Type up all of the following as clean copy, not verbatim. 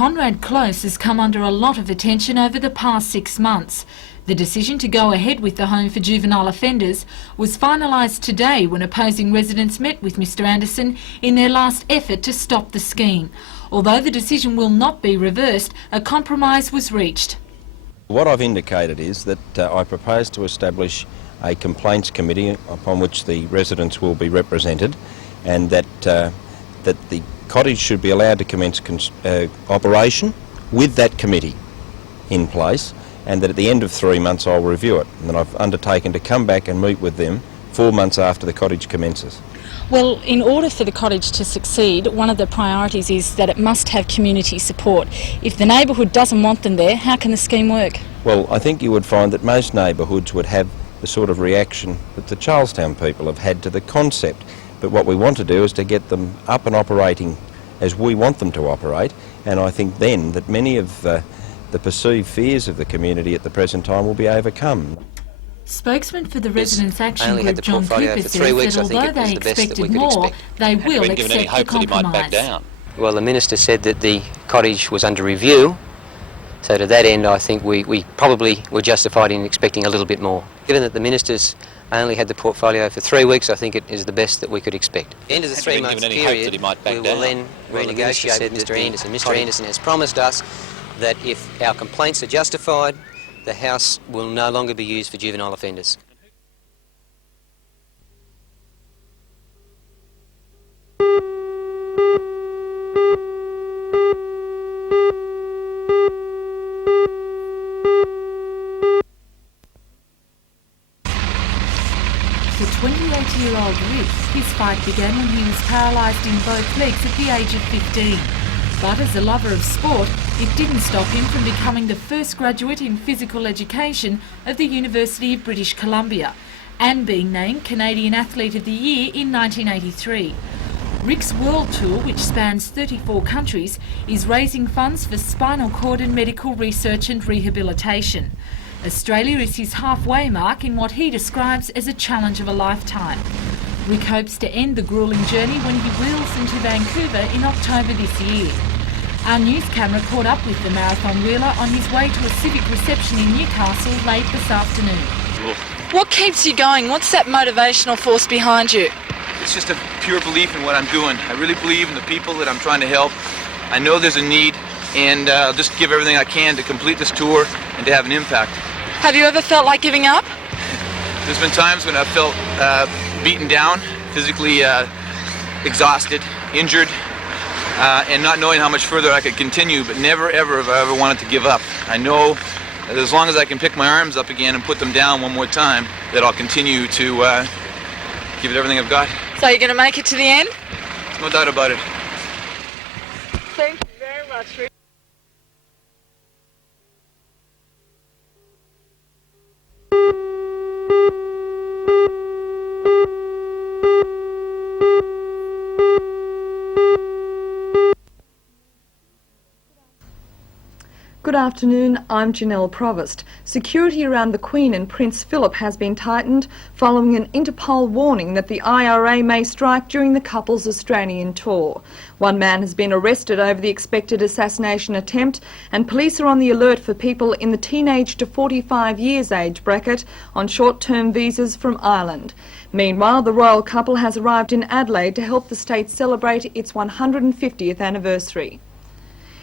Conrad Close has come under a lot of attention over the past 6 months. The decision to go ahead with the home for juvenile offenders was finalised today when opposing residents met with Mr Anderson in their last effort to stop the scheme. Although the decision will not be reversed, a compromise was reached. What I've indicated is that I propose to establish a complaints committee upon which the residents will be represented, and that the cottage should be allowed to commence operation with that committee in place, and that at the end of 3 months I'll review it. And then I've undertaken to come back and meet with them 4 months after the cottage commences. Well, in order for the cottage to succeed, one of the priorities is that it must have community support. If the neighbourhood doesn't want them there, how can the scheme work? Well, I think you would find that most neighbourhoods would have the sort of reaction that the Charlestown people have had to the concept. But what we want to do is to get them up and operating as we want them to operate, and I think then that many of the perceived fears of the community at the present time will be overcome. Spokesman for the Residents' Action Group, John Cooper, says that although they expected more, they will accept the compromise. Well, the Minister said that the cottage was under review, so to that end I think we probably were justified in expecting a little bit more. Given that the Minister's only had the portfolio for 3 weeks, I think it is the best that we could expect. End of the 3 months period, we will then renegotiate with Mr Anderson. Mr Anderson has promised us that if our complaints are justified, the house will no longer be used for juvenile offenders. For 28-year-old Rick, his fight began when he was paralysed in both legs at the age of 15. But as a lover of sport, it didn't stop him from becoming the first graduate in physical education of the University of British Columbia and being named Canadian Athlete of the Year in 1983. Rick's World Tour, which spans 34 countries, is raising funds for spinal cord and medical research and rehabilitation. Australia is his halfway mark in what he describes as a challenge of a lifetime. Rick hopes to end the gruelling journey when he wheels into Vancouver in October this year. Our news camera caught up with the marathon wheeler on his way to a civic reception in Newcastle late this afternoon. What keeps you going? What's that motivational force behind you? It's just a pure belief in what I'm doing. I really believe in the people that I'm trying to help. I know there's a need, and I'll just give everything I can to complete this tour and to have an impact. Have you ever felt like giving up? There's been times when I've felt beaten down, physically exhausted, injured, and not knowing how much further I could continue, but never ever have I ever wanted to give up. I know that as long as I can pick my arms up again and put them down one more time, that I'll continue to give it everything I've got. So you're going to make it to the end? There's no doubt about it. Thank you very much, Rick. Good afternoon, I'm Janelle Provost. Security around the Queen and Prince Philip has been tightened following an Interpol warning that the IRA may strike during the couple's Australian tour. One man has been arrested over the expected assassination attempt, and police are on the alert for people in the teenage to 45 years age bracket on short-term visas from Ireland. Meanwhile, the royal couple has arrived in Adelaide to help the state celebrate its 150th anniversary.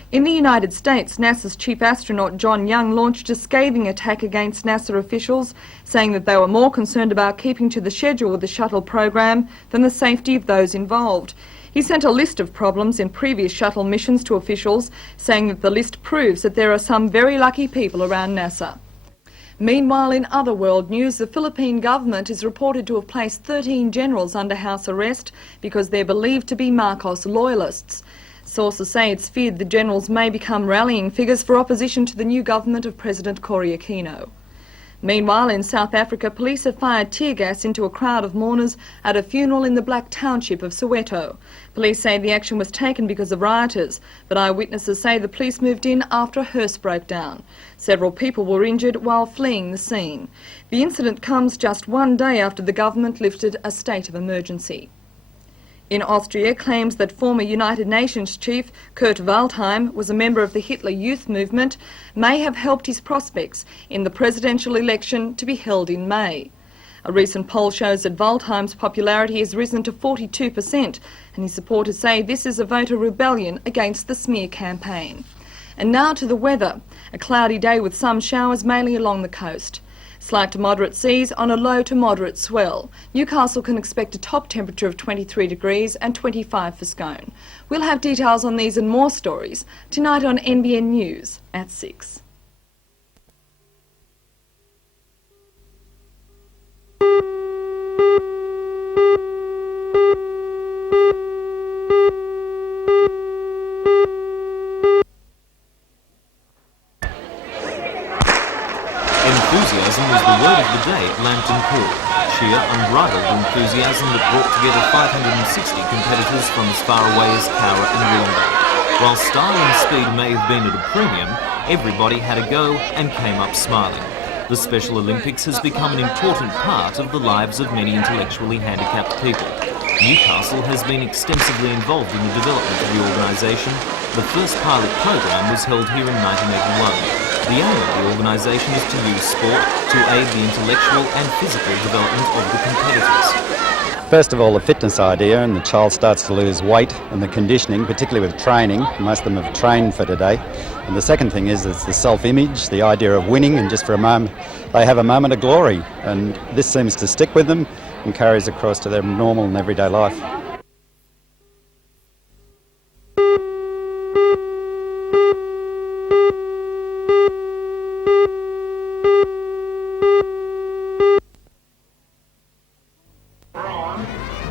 In the United States, NASA's chief astronaut John Young launched a scathing attack against NASA officials, saying that they were more concerned about keeping to the schedule with the shuttle program than the safety of those involved. He sent a list of problems in previous shuttle missions to officials, saying that the list proves that there are some very lucky people around NASA. Meanwhile, in other world news, the Philippine government is reported to have placed 13 generals under house arrest because they're believed to be Marcos loyalists. Sources say it's feared the generals may become rallying figures for opposition to the new government of President Cory Aquino. Meanwhile, in South Africa, police have fired tear gas into a crowd of mourners at a funeral in the Black Township of Soweto. Police say the action was taken because of rioters, but eyewitnesses say the police moved in after a hearse broke down. Several people were injured while fleeing the scene. The incident comes just one day after the government lifted a state of emergency. In Austria, claims that former United Nations chief Kurt Waldheim was a member of the Hitler Youth movement may have helped his prospects in the presidential election to be held in May. A recent poll shows that Waldheim's popularity has risen to 42%, and his supporters say this is a voter rebellion against the smear campaign. And now to the weather. A cloudy day with some showers mainly along the coast. Slight to moderate seas on a low to moderate swell. Newcastle can expect a top temperature of 23 degrees and 25 for Scone. We'll have details on these and more stories tonight on NBN News at 6. Enthusiasm was the word of the day at Lambton Pool. Sheer, unrivalled enthusiasm that brought together 560 competitors from as far away as Cowra and Wollongong. While style and speed may have been at a premium, everybody had a go and came up smiling. The Special Olympics has become an important part of the lives of many intellectually handicapped people. Newcastle has been extensively involved in the development of the organisation. The first pilot program was held here in 1981. The aim of the organisation is to use sport to aid the intellectual and physical development of the competitors. First of all, the fitness idea, and the child starts to lose weight, and the conditioning, particularly with training. Most of them have trained for today. And the second thing is the self-image, the idea of winning, and just for a moment, they have a moment of glory. And this seems to stick with them and carries across to their normal and everyday life.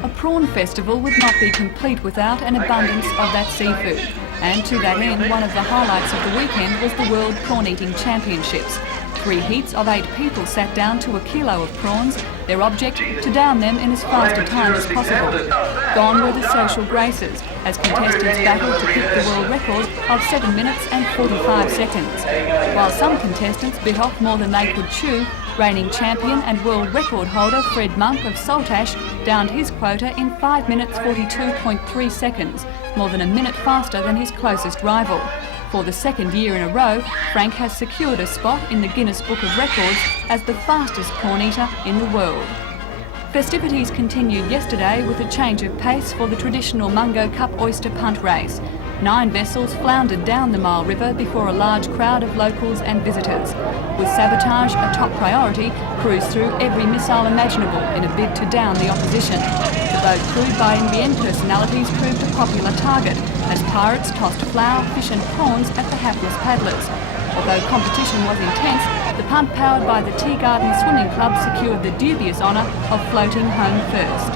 A prawn festival would not be complete without an abundance of that seafood. And to that end, one of the highlights of the weekend was the World Prawn Eating Championships. 3 heats of 8 people sat down to a kilo of prawns, their object to down them in as fast a time as possible. Gone were the social graces, as contestants battled to keep the world record of 7 minutes and 45 seconds. While some contestants bit off more than they could chew, reigning champion and world record holder Fred Monk of Saltash downed his quota in 5 minutes 42.3 seconds, more than a minute faster than his closest rival. For the second year in a row, Frank has secured a spot in the Guinness Book of Records as the fastest prawn eater in the world. Festivities continued yesterday with a change of pace for the traditional Mungo Cup oyster punt race. 9 vessels floundered down the Mile River before a large crowd of locals and visitors. With sabotage a top priority, crews threw every missile imaginable in a bid to down the opposition. The boat crewed by NBN personalities proved a popular target as pirates tossed flour, fish and prawns at the hapless paddlers. Although competition was intense, the punt powered by the Tea Garden Swimming Club secured the dubious honour of floating home first.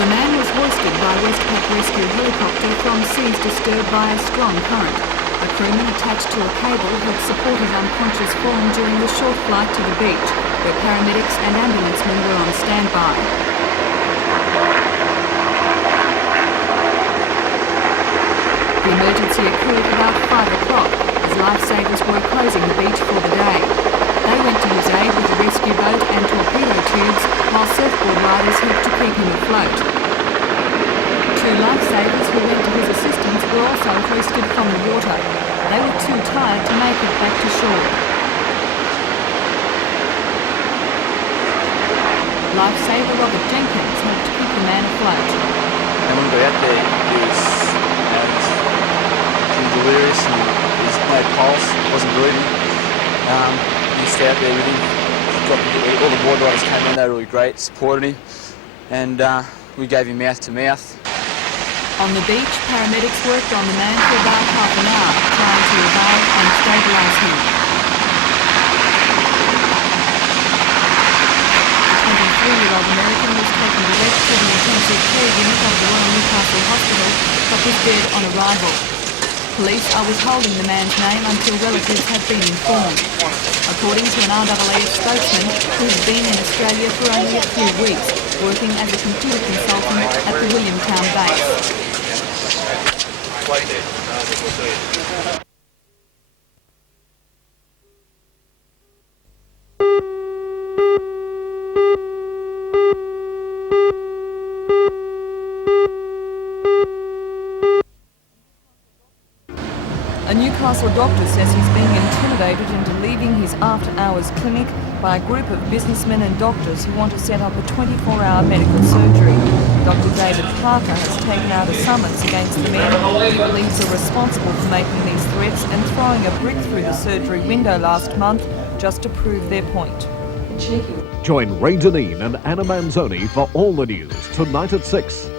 The man was hoisted by Westpac rescue helicopter from seas disturbed by a strong current. A crewman attached to a cable helped support his unconscious form during the short flight to the beach, where paramedics and ambulancemen were on standby. The emergency occurred about 5 o'clock as lifesavers were closing the beach for the day. They went to his aid with a rescue boat and torpedo tubes, while surfboard riders helped to keep him afloat. 2 lifesavers who went to his assistance were also hoisted from the water. They were too tired to make it back to shore. Lifesaver Robert Jenkins helped to keep the man afloat. And when we got out there, he was delirious and there was no pulse, wasn't breathing. We stayed out there with him. All the board riders came in, they were really great, supported him, and we gave him mouth to mouth. On the beach, paramedics worked on the man for about half an hour, trying to revive and stabilise him. The 23-year-old American was taken direct to the intensive care unit of the Royal Newcastle Hospital, but was dead on arrival. Police are withholding the man's name until relatives have been informed. According to an RAAF spokesman who has been in Australia for only a few weeks, working as a computer consultant at the Williamtown base. A Newcastle doctor says he's being intimidated into leaving his after-hours clinic by a group of businessmen and doctors who want to set up a 24-hour medical surgery. Dr. David Parker has taken out a summons against the men he believes are responsible for making these threats and throwing a brick through the surgery window last month just to prove their point. Join Ray Deneen and Anna Manzoni for all the news tonight at 6.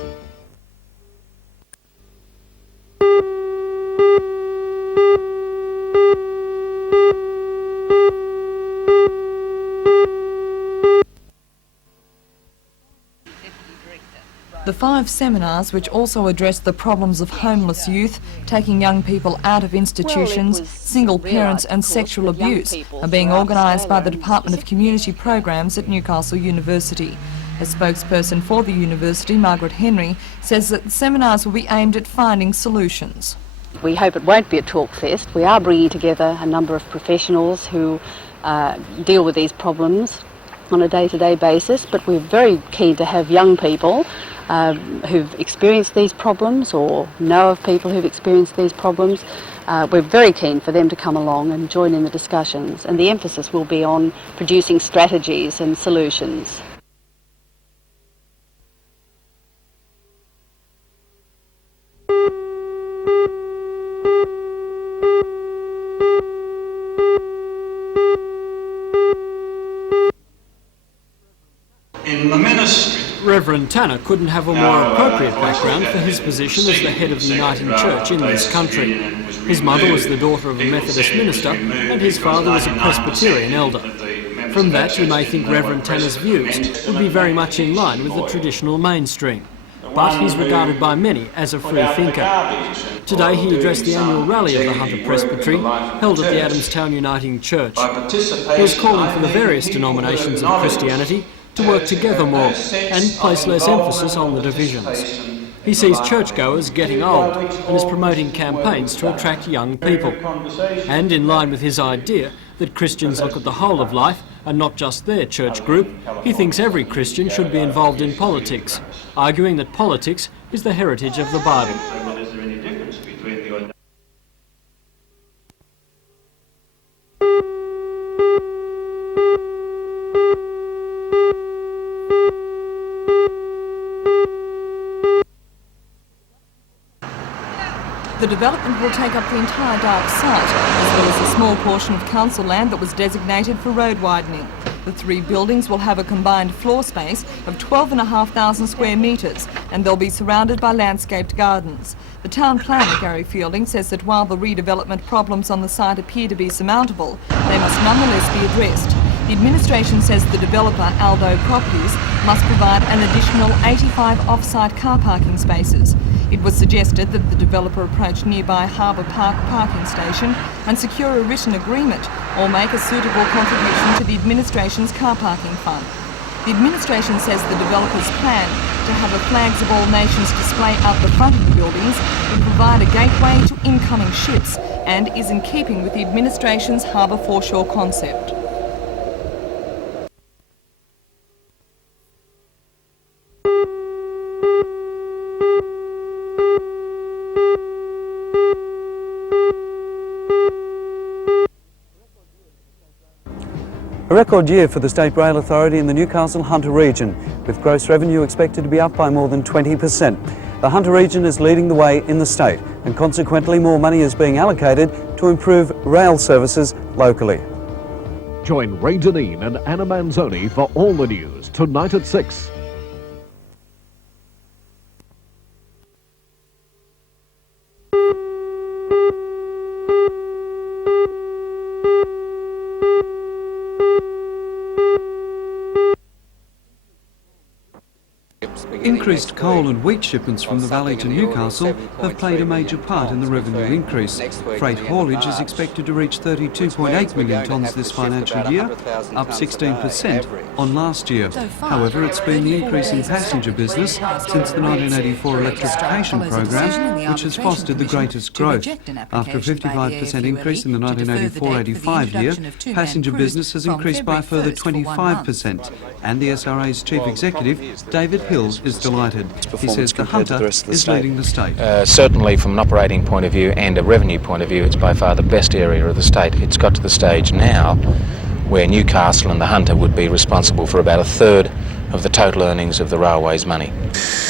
The 5 seminars, which also address the problems of homeless youth, taking young people out of institutions, single parents and sexual abuse, are being organised by the Department of Community Programs at Newcastle University. A spokesperson for the university, Margaret Henry, says that the seminars will be aimed at finding solutions. We hope it won't be a talk fest. We are bringing together a number of professionals who deal with these problems on a day-to-day basis, but we're very keen to have young people who've experienced these problems or know of people who've experienced these problems. We're very keen for them to come along and join in the discussions, and the emphasis will be on producing strategies and solutions. In the ministry, Reverend Tanner couldn't have a more appropriate background for his position as the head of the Uniting Church in this country. His mother was the daughter of a Methodist minister and his father was a Presbyterian elder. From that you may think Reverend Tanner's views would be very much in line with the traditional mainstream. But he's regarded by many as a free thinker. Today he addressed the annual rally of the Hunter Presbytery, held at the Adamstown Uniting Church. He was calling for the various denominations of Christianity to work together more and place less emphasis on the divisions. He sees churchgoers getting old and is promoting campaigns to attract young people. And in line with his idea that Christians look at the whole of life and not just their church group, he thinks every Christian should be involved in politics, arguing that politics is the heritage of the Bible. The development will take up the entire dark site, as well as a small portion of council land that was designated for road widening. The 3 buildings will have a combined floor space of 12,500 square metres, and they'll be surrounded by landscaped gardens. The town planner, Gary Fielding, says that while the redevelopment problems on the site appear to be surmountable, they must nonetheless be addressed. The administration says the developer, Aldo Properties, must provide an additional 85 off-site car parking spaces. It was suggested that the developer approach nearby Harbour Park parking station and secure a written agreement or make a suitable contribution to the administration's car parking fund. The administration says the developer's plan to have a Flags of All Nations display out the front of the buildings would provide a gateway to incoming ships and is in keeping with the administration's harbour foreshore concept. A record year for the State Rail Authority in the Newcastle Hunter region, with gross revenue expected to be up by more than 20%. The Hunter region is leading the way in the state, and consequently more money is being allocated to improve rail services locally. Join Ray Deneen and Anna Manzoni for all the news tonight at 6. Increased coal and wheat shipments from the valley to Newcastle have played a major part in the revenue increase. Freight haulage is expected to reach 32.8 million tonnes this financial year, up 16% on last year. However, it's been the increase in passenger business since the 1984 electrification program which has fostered the greatest growth. After a 55% increase in the 1984-85 year, passenger business has increased by a further 25%, and the SRA's chief executive, David Hill, is delighted. He says the Hunter is leading the state. Certainly from an operating point of view and a revenue point of view, it's by far the best area of the state. It's got to the stage now where Newcastle and the Hunter would be responsible for about a third of the total earnings of the railway's money.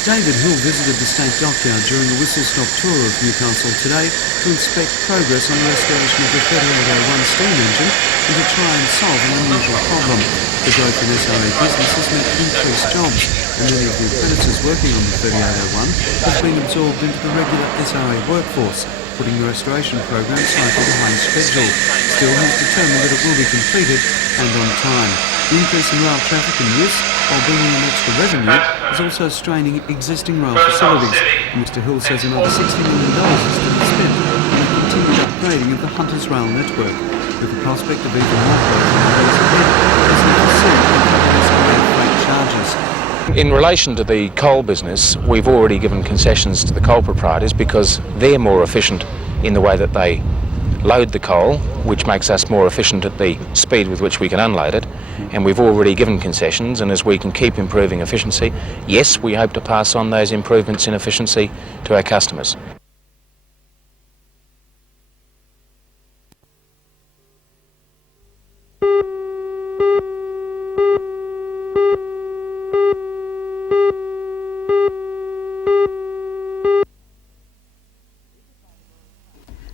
David Hill visited the state dockyard during a whistle-stop tour of Newcastle today to inspect progress on the restoration of the 3801 steam engine and to try and solve an unusual problem. The growth in SRA business has meant increased jobs, and many of the apprentices working on the 3801 have been absorbed into the regular SRA workforce, putting the restoration program slightly behind schedule. Still, he's determined that it will be completed and on time. The increase in rail traffic and use, while bringing in extra revenue, is also straining existing rail facilities. Mr Hill says another $60 million is to be spent on the continued upgrading of the Hunter's rail network, with the prospect of even more growth in the years ahead, as the pursuit of freight charges. In relation to the coal business, we've already given concessions to the coal proprietors because they're more efficient in the way that they load the coal, which makes us more efficient at the speed with which we can unload it, and we've already given concessions, and as we can keep improving efficiency, yes, we hope to pass on those improvements in efficiency to our customers.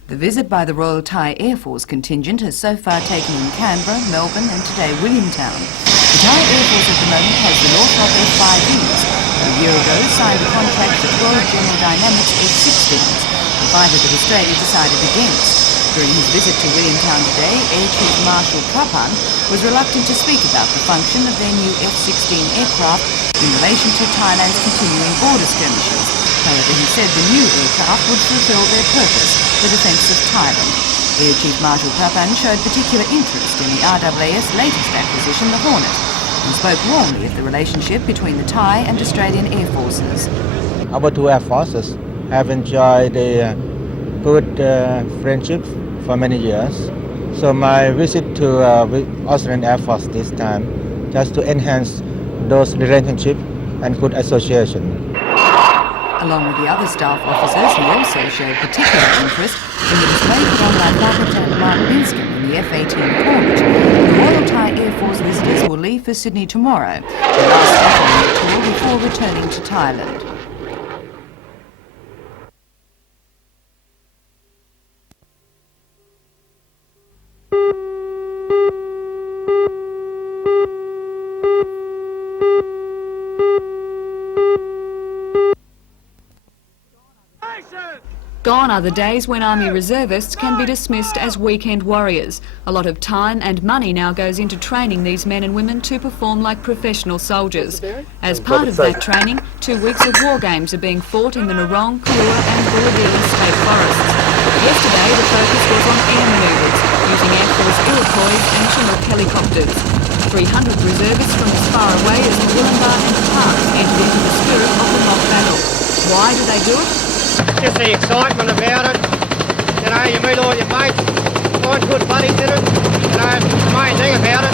The visit by the Royal Thai Air Force contingent has so far taken in Canberra, Melbourne and today Williamtown. The Thai Air Force at the moment has the Northrop F-5Es. A year ago signed a contract for 12 General Dynamics F-16s, the fighter that Australia decided against. During his visit to Williamtown today, Air Chief Marshal Trapan was reluctant to speak about the function of their new F-16 aircraft in relation to Thailand's continuing border skirmishes. However, he said the new aircraft would fulfil their purpose, the defence of Thailand. Air Chief Marshal Trapan showed particular interest in the RAAF's latest acquisition, the Hornet, and spoke warmly of the relationship between the Thai and Australian Air Forces. Our two air forces have enjoyed a good friendship for many years. So my visit to Australian Air Force this time, just to enhance those relationships and good association. Along with the other staff officers, he also showed particular interest in the display put on by Flight Lieutenant Mark Binscombe in the F-18 Cornet. The Royal Thai Air Force visitors will leave for Sydney tomorrow, the last stop on their tour before returning to Thailand. Gone are the days when Army reservists can be dismissed as weekend warriors. A lot of time and money now goes into training these men and women to perform like professional soldiers. As part of that training, 2 weeks of war games are being fought in the Narong, Kaluwa and Bulabila state forests. Yesterday, the focus was on air manoeuvres, using Air Force Iroquois and Chinook helicopters. 300 reservists from as far away as Wollongbar and Parks entered into the spirit of the mock battle. Why do they do it? Just the excitement about it. You know, you meet all your mates, find good buddies in it. You know, the main thing about it.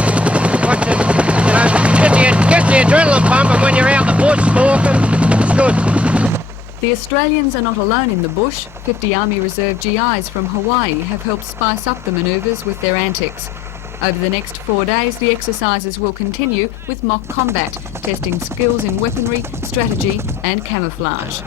Get the adrenaline pumping when you're out in the bush stalking. It's good. The Australians are not alone in the bush. 50 Army Reserve GIs from Hawaii have helped spice up the manoeuvres with their antics. Over the next 4 days, the exercises will continue with mock combat, testing skills in weaponry, strategy and camouflage.